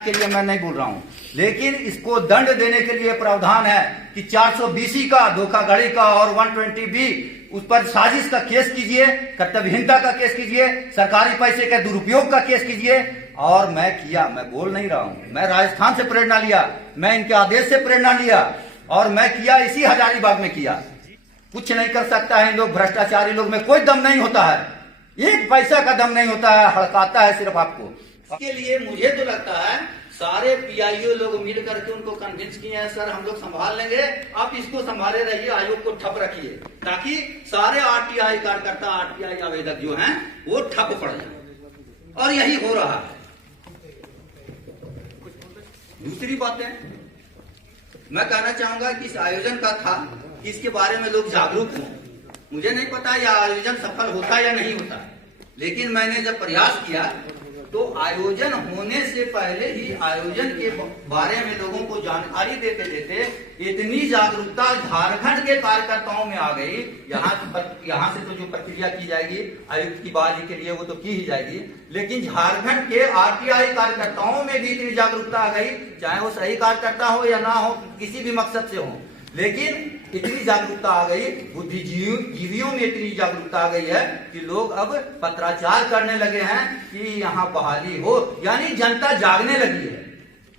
के लिए मैं नहीं बोल रहा हूं, लेकिन इसको दंड देने के लिए प्रावधान है कि 420 का धोखाधड़ी का और 120 बी उस पर साजिश का केस कीजिए, कर्तव्यहीनता का केस कीजिए, सरकारी पैसे के दुरुपयोग का केस कीजिए। और मैं बोल नहीं रहा हूं, मैं राजस्थान से प्रेरणा लिया, मैं इनके आदेश से प्रेरणा लिया और मैं किया इसी हजारीबाग में किया। कुछ नहीं कर सकता है इन लोग, भ्रष्टाचारी लोग में कोई दम नहीं होता है, एक पैसा का दम नहीं होता है, हड़काता है सिर्फ आपको। इसके लिए मुझे तो लगता है सारे पीआईओ लोग मिल करके उनको कन्विंस किए हैं, सर हम लोग संभाल लेंगे, आप इसको संभाले रहिए, आयोग को ठप रखिए, ताकि सारे आरटीआई कार्यकर्ता, आरटीआई आवेदक जो हैं वो ठप पड़ जाए। और यही हो रहा है। दूसरी बातें मैं कहना चाहूंगा कि इस आयोजन का था कि इसके बारे में लोग जागरूक हों। मुझे नहीं पता यह आयोजन सफल होता या नहीं होता, लेकिन मैंने जब प्रयास किया तो आयोजन होने से पहले ही आयोजन के बारे में लोगों को जानकारी देते देते इतनी जागरूकता झारखंड के कार्यकर्ताओं में आ गई। यहाँ से तो जो प्रक्रिया की जाएगी आयुक्त की बहाली के लिए वो तो की ही जाएगी, लेकिन झारखंड के आरटीआई कार्यकर्ताओं में भी इतनी जागरूकता आ गई, चाहे वो सही कार्यकर्ता हो या ना हो, किसी भी मकसद से हो, लेकिन इतनी जागरूकता आ गई, बुद्धिजीवियों में इतनी जागरूकता आ गई है कि लोग अब पत्राचार करने लगे हैं कि यहाँ बहाली हो, यानी जनता जागने लगी है।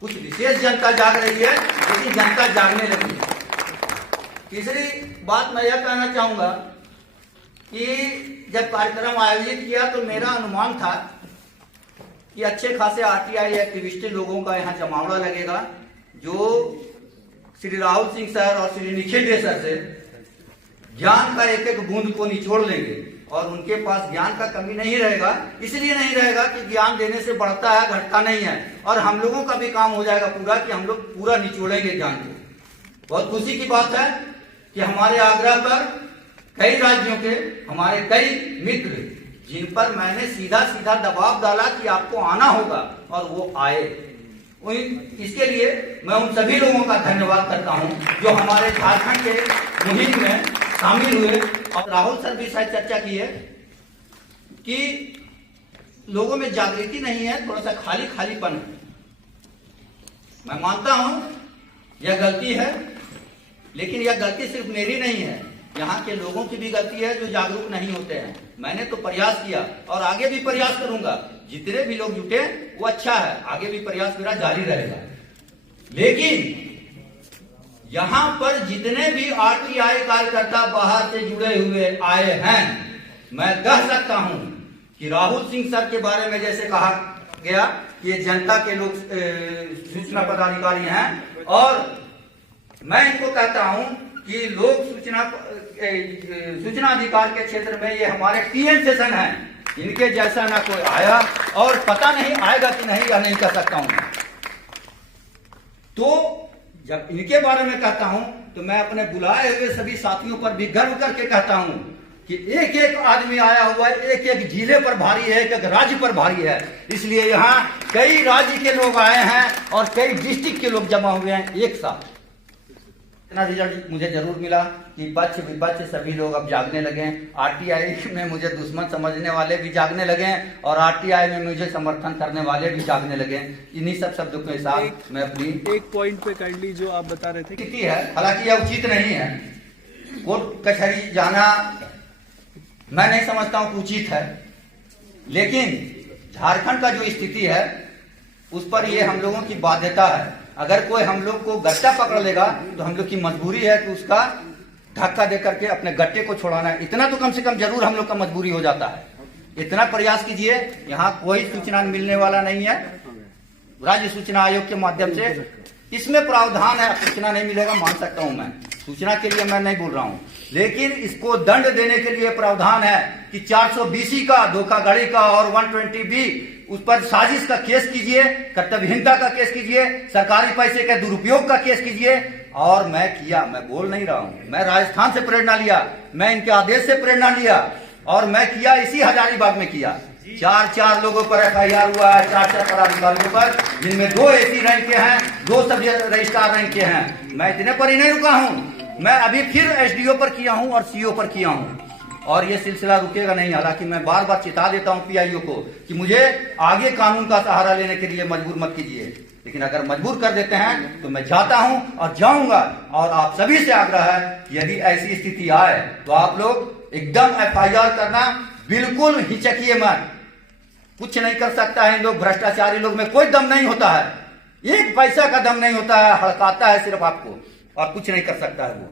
कुछ विशेष जनता जाग रही है, लेकिन जनता जागने लगी है। तीसरी बात मैं यह कहना चाहूंगा कि जब कार्यक्रम आयोजित किया तो मेरा अनुमान था कि अच्छे खासे आरटीआई एक्टिविस्ट लोगों का यहाँ जमावड़ा लगेगा, जो श्री राहुल सिंह सर और श्री निखिल डे सर से ज्ञान का एक एक बूंद को निचोड़ लेंगे और उनके पास ज्ञान का कमी नहीं रहेगा। इसलिए नहीं रहेगा कि ज्ञान देने से बढ़ता है, घटता नहीं है, और हम लोगों का भी काम हो जाएगा पूरा कि हम लोग पूरा निचोड़ेंगे ज्ञान को। बहुत खुशी की बात है कि हमारे आग्रह पर कई राज्यों के हमारे कई मित्र, जिन पर मैंने सीधा सीधा दबाव डाला कि आपको आना होगा, और वो आए। इसके लिए मैं उन सभी लोगों का धन्यवाद करता हूं जो हमारे झारखंड के मुहिम में शामिल हुए। और राहुल सर भी शायद चर्चा की है कि लोगों में जागृति नहीं है, थोड़ा सा खाली खालीपन है। मैं मानता हूं यह गलती है, लेकिन यह गलती सिर्फ मेरी नहीं है, यहाँ के लोगों की भी गलती है जो जागरूक नहीं होते हैं। मैंने तो प्रयास किया और आगे भी प्रयास करूंगा, जितने भी लोग जुटे वो अच्छा है, आगे भी प्रयास मेरा जारी रहेगा। लेकिन यहाँ पर जितने भी आरटीआई कार्यकर्ता बाहर से जुड़े हुए आए हैं, मैं कह सकता हूं कि राहुल सिंह सर के बारे में जैसे कहा गया कि ये जनता के लोग सूचना पदाधिकारी हैं, और मैं इनको कहता हूं कि लोक सूचना अधिकार के क्षेत्र में ये हमारे टीएन सेशन है, इनके जैसा ना कोई आया और पता नहीं आएगा कि नहीं, या नहीं कह सकता हूं। तो जब इनके बारे में कहता हूं तो मैं अपने बुलाए हुए सभी साथियों पर भी गर्व करके कहता हूं कि एक एक आदमी आया हुआ है, एक एक जिले पर भारी है, एक एक राज्य पर भारी है। इसलिए यहाँ कई राज्य के लोग आए हैं और कई डिस्ट्रिक्ट के लोग जमा हुए हैं एक साथ। इतना रिजल्ट मुझे जरूर मिला कि पक्ष विपक्ष सभी लोग अब जागने लगे। आरटीआई में मुझे दुश्मन समझने वाले भी जागने लगे और आरटीआई में मुझे समर्थन करने वाले भी जागने लगे। इन्हीं सब शब्दों के साथ मैं अपनी एक पॉइंट पे काइंडली जो आप बता रहे थे स्थिति है, हालांकि यह उचित नहीं है, कोर्ट कचहरी जाना मैं नहीं समझता हूँ उचित है, लेकिन झारखंड का जो स्थिति है उस पर ये हम लोगों की बाध्यता है। अगर कोई हम लोग को गट्टा पकड़ लेगा तो हम लोग की मजबूरी है कि उसका धक्का दे करके अपने गट्टे को छुड़ाना है। इतना तो कम से कम जरूर हम लोग का मजबूरी हो जाता है। इतना प्रयास कीजिए। यहाँ कोई सूचना मिलने वाला नहीं है, राज्य सूचना आयोग के माध्यम से इसमें प्रावधान है, सूचना नहीं मिलेगा, मान सकता हूं मैं, सूचना के लिए मैं नहीं बोल रहा हूं, लेकिन इसको दंड देने के लिए प्रावधान है कि 420 का धोखाधड़ी का और 120 बी उस पर साजिश का केस कीजिए, कर्तव्यहीनता का केस कीजिए, सरकारी पैसे के दुरुपयोग का केस कीजिए। और मैं बोल नहीं रहा हूं, मैं राजस्थान से प्रेरणा लिया, मैं इनके आदेश से प्रेरणा लिया और मैं किया इसी हजारीबाग में किया। 4 लोगों पर FIR हुआ है, 4 पदाधिकारियों पर, जिनमें 2 AC रैंक के हैं, 2 सब रजिस्ट्रार रैंक के हैं। मैं इतने पर ही नहीं रुका हूं, मैं अभी फिर SDO पर किया हूं और CO पर किया हूं। और ये सिलसिला रुकेगा नहीं। हालांकि मैं बार बार चेता देता हूं पीआईओ को कि मुझे आगे कानून का सहारा लेने के लिए मजबूर मत कीजिए, लेकिन अगर मजबूर कर देते हैं तो मैं जाता हूं और जाऊंगा। और आप सभी से आग्रह है, यदि ऐसी स्थिति आए तो आप लोग एकदम FIR करना, बिल्कुल हिचकिए मत। कुछ नहीं कर सकता है इन लोग, भ्रष्टाचारी लोग में कोई दम नहीं होता है, एक पैसा का दम नहीं होता है, हड़काता है सिर्फ आपको और कुछ नहीं कर सकता है वो।